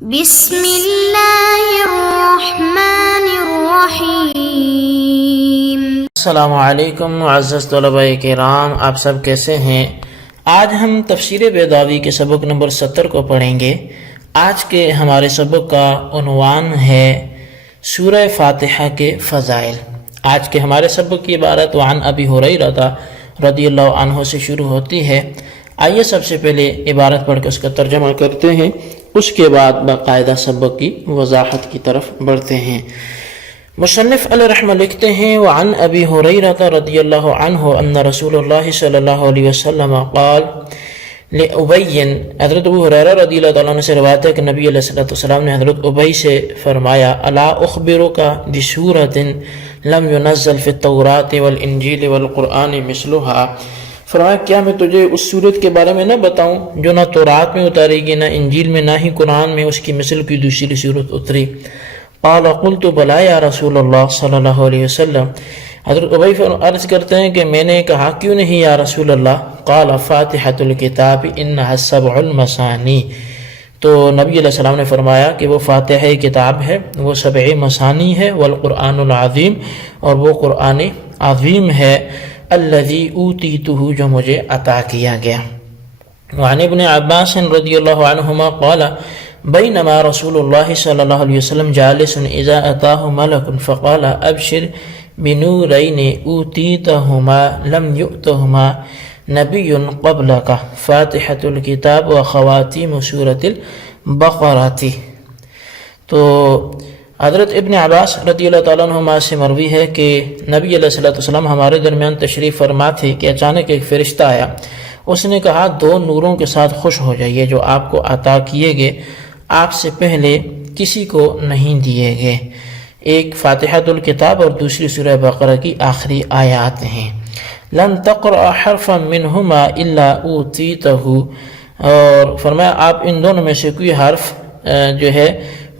بسم اللہ الرحمن الرحیم۔ السلام علیکم معزز طلباء کرام، آپ سب کیسے ہیں؟ آج ہم تفسیر بیضاوی کے سبق نمبر 70 کو پڑھیں گے۔ آج کے ہمارے سبق کا عنوان ہے سورہ فاتحہ کے فضائل۔ آج کے ہمارے سبق کی عبارت وعن ابی ہریرہ رضی اللہ عنہ سے شروع ہوتی ہے۔ آئیے سب سے پہلے عبارت پڑھ کے اس کا ترجمہ کرتے ہیں، اس کے بعد باقاعدہ سبق کی وضاحت کی طرف بڑھتے ہیں۔ مصنف علیہ رحمہ لکھتے ہیں وعن ابی ہریرہ رضی اللہ عنہ ان رسول اللہ صلی اللہ علیہ وسلم قال لأبی، حضرت ابو ہریرہ رضی اللہ تعالیٰ عنہ سے روایت ہے کہ نبی علیہ السلام نے حضرت ابی سے فرمایا الا اخبرک بسورۃ لم ينزل فی التوراۃ والانجیل والقرآن مثلها، فرمایا کیا میں تجھے اس صورت کے بارے میں نہ بتاؤں جو نہ تورات میں اتاری گی، نہ انجیل میں، نہ ہی قرآن میں اس کی مثل کی دوسری صورت اتری۔ قال قلت بلا یا رسول اللہ صلی اللہ علیہ وسلم، حضرت ابی عرض کرتے ہیں کہ میں نے کہا کیوں نہیں یا رسول اللہ؟ قال فاتحۃ الکتاب انها السبع المثانی، تو نبی علیہ السلام نے فرمایا کہ وہ فاتحہ کتاب ہے، وہ سبع مثانی ہے، والقرآن العظیم، اور وہ قرآن عظیم ہے، الذی اوتیتہ جو مجھے عطا کیا گیا۔ وعن ابن عباس رضی اللہ عنہما قال بینما رسول اللہ صلی اللہ علیہ وسلم جالس اذا اتاہ ملک فقال ابشر بنورین اوتیتہما لم یؤتہما نبی قبلک فاتحۃ الکتاب وخواتیم سورۃ البقرۃ۔ تو حضرت ابن عباس رضی اللہ تعالیٰ عنہما سے مروی ہے کہ نبی علیہ السلام ہمارے درمیان تشریف فرما تھے کہ اچانک ایک فرشتہ آیا، اس نے کہا دو نوروں کے ساتھ خوش ہو جائیے جو آپ کو عطا کیے گئے، آپ سے پہلے کسی کو نہیں دیے گئے۔ ایک فاتحۃ الکتاب اور دوسری سورہ بقرہ کی آخری آیات ہیں۔ لن تقرأ حرفا منہما الا اوتیتہ، اور فرمایا آپ ان دونوں میں سے کوئی حرف جو ہے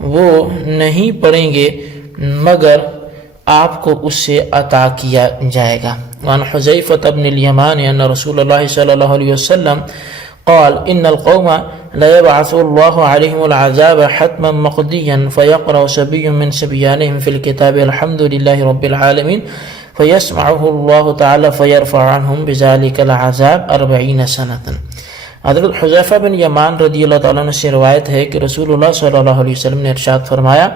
وہ نہیں پڑھیں گے مگر آپ کو اس سے عطا کیا جائے گا۔ وعن حذیفۃ بن الیمان ان رسول اللہ صلی اللہ علیہ وسلم قال ان القوم لا يبعث الله عليهم العذاب حتما مقضيا فيقرأ صبي من صبيانهم في الكتاب الحمد لله رب العالمين فيسمعه الله تعالى فيرفع عنهم بذلك العذاب 40 سنة۔ حضرت حذیفہ بن یمان رضی اللہ تعالیٰ عنہ سے روایت ہے کہ رسول اللہ صلی اللہ علیہ وسلم نے ارشاد فرمایا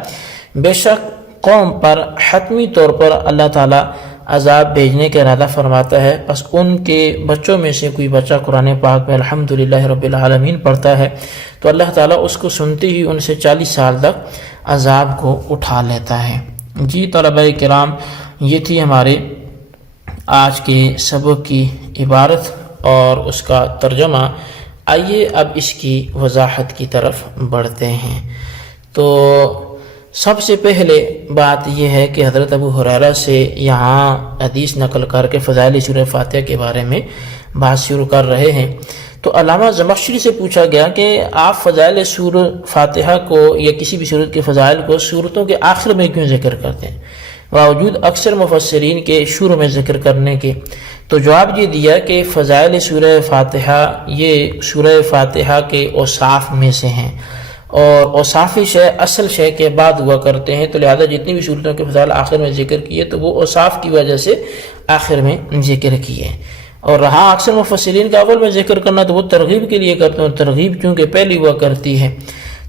بے شک قوم پر حتمی طور پر اللہ تعالیٰ عذاب بھیجنے کا ارادہ فرماتا ہے، پس ان کے بچوں میں سے کوئی بچہ قرآن پاک میں الحمدللہ رب العالمین پڑھتا ہے تو اللہ تعالیٰ اس کو سنتے ہی ان سے 40 سال تک عذاب کو اٹھا لیتا ہے۔ جی طلباء کرام، یہ تھی ہمارے آج کے سبق کی عبارت اور اس کا ترجمہ۔ آئیے اب اس کی وضاحت کی طرف بڑھتے ہیں۔ تو سب سے پہلے بات یہ ہے کہ حضرت ابو ہریرہ سے یہاں حدیث نقل کر کے فضائل سورہ فاتحہ کے بارے میں بات شروع کر رہے ہیں۔ تو علامہ زمخشری سے پوچھا گیا کہ آپ فضائل سورہ فاتحہ کو یا کسی بھی سورت کے فضائل کو سورتوں کے آخر میں کیوں ذکر کرتے ہیں باوجود اکثر مفسرین کے شروع میں ذکر کرنے کے؟ تو جواب یہ دیا کہ فضائل سورہ فاتحہ یہ سورہ فاتحہ کے اوصاف میں سے ہیں، اور اوصافی شے اصل شے کے بعد ہوا کرتے ہیں، تو لہذا جتنی بھی صورتوں کے فضائل آخر میں ذکر کیے تو وہ اوصاف کی وجہ سے آخر میں ذکر کیے۔ اور رہا اکثر مفسرین کا اول میں ذکر کرنا تو وہ ترغیب کے لیے کرتے ہیں، اور ترغیب چونکہ پہلی ہوا کرتی ہے۔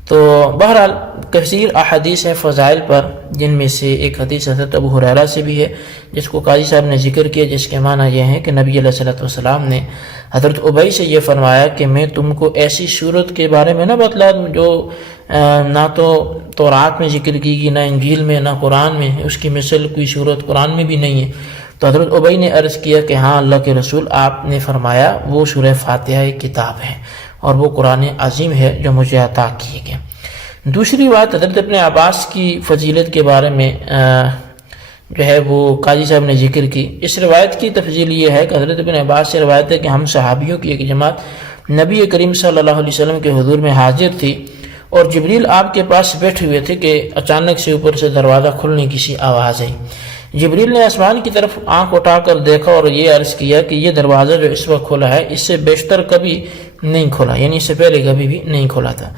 تو بہرحال کثیر احادیث ہیں فضائل پر، جن میں سے ایک حدیث حضرت ابو ہریرہ سے بھی ہے جس کو قاضی صاحب نے ذکر کیا، جس کے معنی یہ ہے کہ نبی علیہ السلام نے حضرت ابی سے یہ فرمایا کہ میں تم کو ایسی صورت کے بارے میں نہ بتلا دوں جو نہ تو تورات میں ذکر کی گئی، نہ انجیل میں، نہ قرآن میں، اس کی مثل کوئی صورت قرآن میں بھی نہیں ہے۔ تو حضرت ابی نے عرض کیا کہ ہاں اللہ کے رسول، آپ نے فرمایا وہ سورہ فاتحہ ایک کتاب ہے اور وہ قرآن عظیم ہے جو مجھے عطا کیے گئے۔ دوسری بات حضرت ابن عباس کی فضیلت کے بارے میں جو ہے وہ قاضی صاحب نے ذکر کی۔ اس روایت کی تفضیل یہ ہے کہ حضرت ابن عباس سے روایت ہے کہ ہم صحابیوں کی ایک جماعت نبی کریم صلی اللہ علیہ وسلم کے حضور میں حاضر تھی، اور جبریل آپ کے پاس بیٹھے ہوئے تھے کہ اچانک سے اوپر سے دروازہ کھلنے کی سی آواز آئی۔ جبریل نے آسمان کی طرف آنکھ اٹھا کر دیکھا اور یہ عرض کیا کہ یہ دروازہ جو اس وقت کھلا ہے اس سے بیشتر کبھی نہیں کھولا، یعنی اس سے پہلے کبھی بھی نہیں کھولا تھا۔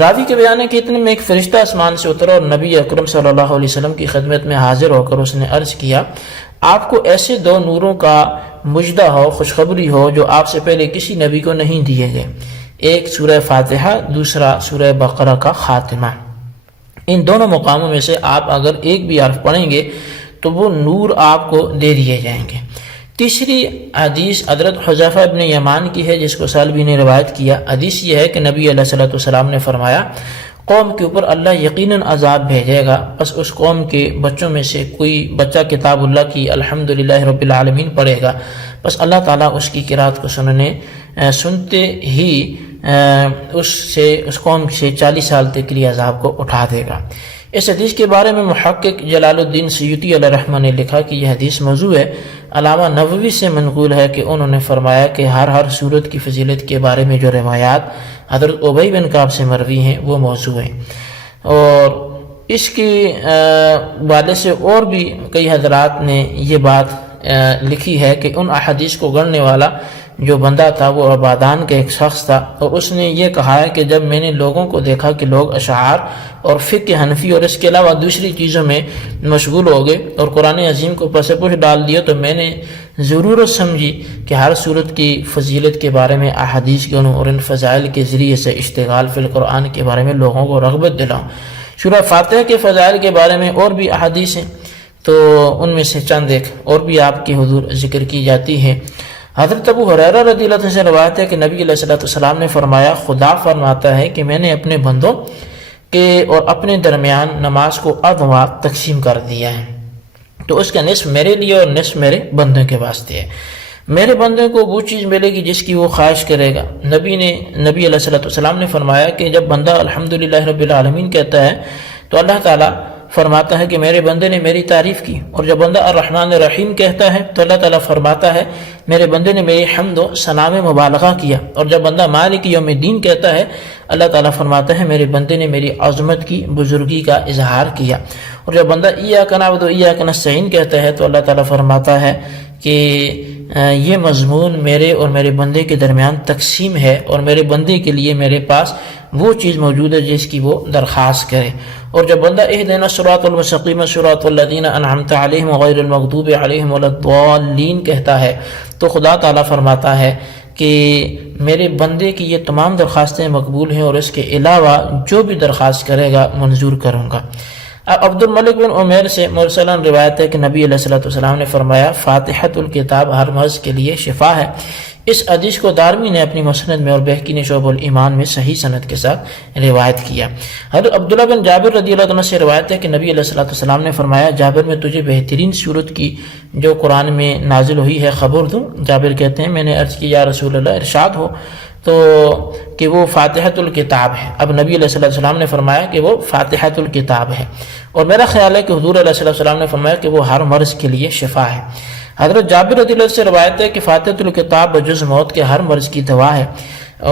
راوی کے بیان ہے کہ اتنے میں ایک فرشتہ آسمان سے اترا اور نبی اکرم صلی اللہ علیہ وسلم کی خدمت میں حاضر ہو کر اس نے عرض کیا، آپ کو ایسے دو نوروں کا مجدہ ہو، خوشخبری ہو جو آپ سے پہلے کسی نبی کو نہیں دیے گئے، ایک سورہ فاتحہ، دوسرا سورہ بقرہ کا خاتمہ۔ ان دونوں مقاموں میں سے آپ اگر ایک بھی حرف پڑھیں گے تو وہ نور آپ کو دے دیے جائیں گے۔ تیسری حدیث حضرت حذیفہ ابن یمان کی ہے، جس کو سالبی نے روایت کیا۔ حدیث یہ ہے کہ نبی علیہ الصلوۃ والسلام نے فرمایا، قوم کے اوپر اللہ یقیناً عذاب بھیجے گا، بس اس قوم کے بچوں میں سے کوئی بچہ کتاب اللہ کی الحمدللہ رب العالمین پڑھے گا، بس اللہ تعالیٰ اس کی قرات کو سنتے ہی اس قوم سے 40 سال تک کے لیے عذاب کو اٹھا دے گا۔ اس حدیث کے بارے میں محقق جلال الدین سیوطی علیہ رحمہ نے لکھا کہ یہ حدیث موضوع ہے۔ علامہ نووی سے منقول ہے کہ انہوں نے فرمایا کہ ہر صورت کی فضیلت کے بارے میں جو روایات حضرت ابی بن کعب سے مروی ہیں وہ موضوع ہیں، اور اس کے والے سے اور بھی کئی حضرات نے یہ بات لکھی ہے کہ ان احادیث کو گڑھنے والا جو بندہ تھا وہ عبادان کا ایک شخص تھا، اور اس نے یہ کہا ہے کہ جب میں نے لوگوں کو دیکھا کہ لوگ اشعار اور فقہ حنفی اور اس کے علاوہ دوسری چیزوں میں مشغول ہو گئے اور قرآن عظیم کو پس پش ڈال دیا، تو میں نے ضرورت سمجھی کہ ہر صورت کی فضیلت کے بارے میں احادیث کے اور ان فضائل کے ذریعے سے اشتغال فی القرآن کے بارے میں لوگوں کو رغبت دلاؤں۔ سورہ فاتحہ کے فضائل کے بارے میں اور بھی احادیث ہیں، تو ان میں سے چند ایک اور بھی آپ کے حضور ذکر کی جاتی ہے۔ حضرت ابو ہریرہ رضی اللہ عنہ سے روایت ہے کہ نبی علیہ الصلوۃ والسلام نے فرمایا، خدا فرماتا ہے کہ میں نے اپنے بندوں کے اور اپنے درمیان نماز کو ادوار تقسیم کر دیا ہے، تو اس کا نصف میرے لیے اور نصف میرے بندوں کے واسطے ہے۔ میرے بندوں کو وہ چیز ملے گی جس کی وہ خواہش کرے گا۔ نبی علیہ الصلوۃ والسلام نے فرمایا کہ جب بندہ الحمدللہ رب العالمین کہتا ہے تو اللہ تعالیٰ فرماتا ہے کہ میرے بندے نے میری تعریف کی، اور جب بندہ الرحمن الرحیم کہتا ہے تو اللہ تعالیٰ فرماتا ہے میرے بندے نے میری حمد و ثنا میں مبالغہ کیا، اور جب بندہ مالک یوم الدین کہتا ہے اللہ تعالیٰ فرماتا ہے میرے بندے نے میری عظمت کی بزرگی کا اظہار کیا، اور جب بندہ ایاک نعبد و ایاک نستعین کہتا ہے تو اللہ تعالیٰ فرماتا ہے کہ یہ مضمون میرے اور میرے بندے کے درمیان تقسیم ہے، اور میرے بندے کے لیے میرے پاس وہ چیز موجود ہے جس کی وہ درخواست کرے۔ اور جب بندہ اہدنا الصراط المستقیم صراط الذین انعمت علیہم غیر المغضوب علیہم ولا الضالین کہتا ہے تو خدا تعالیٰ فرماتا ہے کہ میرے بندے کی یہ تمام درخواستیں مقبول ہیں، اور اس کے علاوہ جو بھی درخواست کرے گا منظور کروں گا۔ اب عبد الملک بن عمیر سے مرسلاً روایت ہے کہ نبی علیہ الصلوۃ والسلام نے فرمایا، فاتحۃ الکتاب ہر مرض کے لیے شفا ہے۔ اس حدیث کو دارمی نے اپنی مسند میں اور بہقی نے شعب الایمان میں صحیح سند کے ساتھ روایت کیا۔ حضرت عبداللہ بن جابر رضی اللہ عنہ سے روایت ہے کہ نبی علیہ الصلوۃ والسلام نے فرمایا، جابر میں تجھے بہترین صورت کی جو قرآن میں نازل ہوئی ہے خبر دوں؟ جابر کہتے ہیں میں نے عرض کی یا رسول اللہ ارشاد ہو، تو کہ وہ فاتحۃ الکتاب ہے۔ اب نبی علیہ الصلوۃ والسلام نے فرمایا کہ وہ فاتحۃ الکتاب ہے، اور میرا خیال ہے کہ حضور علیہ الصلوۃ والسلام نے فرمایا کہ وہ ہر مرض کے لیے شفا ہے۔ حضرت جابر رضی اللہ عنہ سے روایت ہے کہ فاتحۃ الکتاب بجز موت کے ہر مرض کی دوا ہے،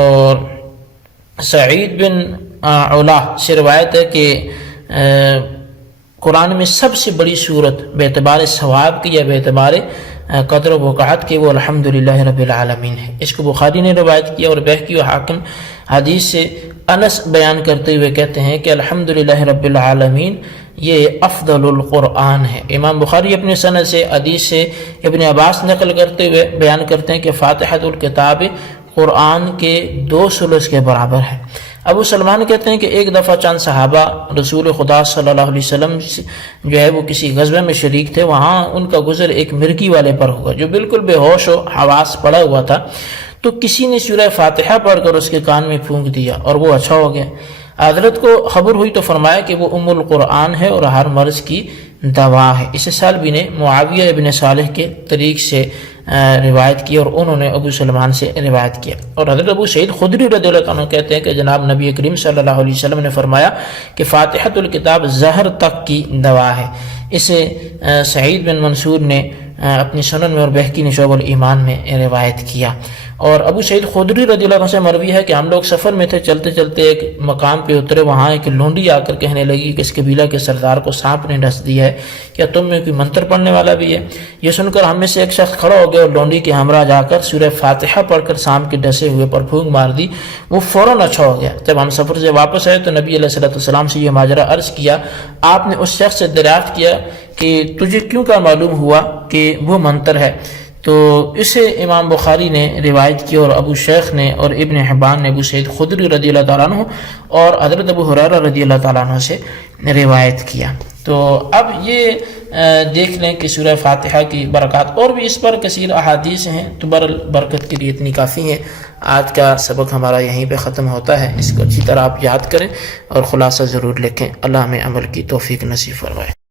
اور سعید بن علا سے روایت ہے کہ قرآن میں سب سے بڑی صورت بے اعتبار ثواب کی یا بے اعتبار قدر و وقعت کی وہ الحمدللہ رب العالمین ہے۔ اس کو بخاری نے روایت کیا، اور بہقی و حاکم حدیث سے انس بیان کرتے ہوئے کہتے ہیں کہ الحمدللہ رب العالمین یہ افضل القرآن ہے۔ امام بخاری اپنے سند سے حدیث سے ابن عباس نقل کرتے ہوئے بیان کرتے ہیں کہ فاتحۃ الکتاب قرآن کے 2 ثلث کے برابر ہے۔ ابو سلمان کہتے ہیں کہ ایک دفعہ چند صحابہ رسول خدا صلی اللہ علیہ وسلم جو ہے وہ کسی غزوے میں شریک تھے، وہاں ان کا گزر ایک مرغی والے پر ہوا جو بالکل بے ہوش و حواس پڑا ہوا تھا، تو کسی نے سورہ فاتحہ پڑھ کر اس کے کان میں پھونک دیا اور وہ اچھا ہو گیا۔ حضرت کو خبر ہوئی تو فرمایا کہ وہ ام القرآن ہے اور ہر مرض کی دوا ہے۔ اسے سالبی نے معاویہ ابن صالح کے طریق سے روایت کی، اور انہوں نے ابو سلمان سے روایت کیا۔ اور حضرت ابو سعید خدری رضی اللہ عنہ کہتے ہیں کہ جناب نبی کریم صلی اللہ علیہ وسلم نے فرمایا کہ فاتحۃ الکتاب زہر تک کی دوا ہے۔ اسے سعید بن منصور نے اپنی سنن میں اور بہقی نے شعب الایمان میں روایت کیا۔ اور ابو سعید خدری رضی اللہ عنہ سے مروی ہے کہ ہم لوگ سفر میں تھے، چلتے چلتے ایک مقام پہ اترے، وہاں ایک لونڈی آ کر کہنے لگی کہ اس قبیلہ کے سردار کو سانپ نے ڈس دیا ہے، کیا تم میں کوئی منتر پڑھنے والا بھی ہے؟ یہ سن کر ہم میں سے ایک شخص کھڑا ہو گیا اور لونڈی کے ہمراہ جا کر سورہ فاتحہ پڑھ کر سانپ کے ڈسے ہوئے پر پھونک مار دی، وہ فوراً اچھا ہو گیا۔ جب ہم سفر سے واپس آئے تو نبی علیہ السلام سے یہ ماجرا عرض کیا، آپ نے اس شخص سے دریافت کیا کہ تجھے کیوں کا معلوم ہوا کہ وہ منتر ہے؟ تو اسے امام بخاری نے روایت کی اور ابو شیخ نے اور ابن حبان نے ابو سعید خدری رضی اللہ تعالیٰ عنہ اور حضرت ابو ہریرہ رضی اللہ تعالیٰ عنہ سے روایت کیا۔ تو اب یہ دیکھ لیں کہ سورہ فاتحہ کی برکات، اور بھی اس پر کثیر احادیث ہیں، تو برکت کے لیے اتنی کافی ہیں۔ آج کا سبق ہمارا یہیں پہ ختم ہوتا ہے، اس کو اچھی طرح آپ یاد کریں اور خلاصہ ضرور لکھیں۔ اللہ ہمیں عمل کی توفیق نصیب فرمائے۔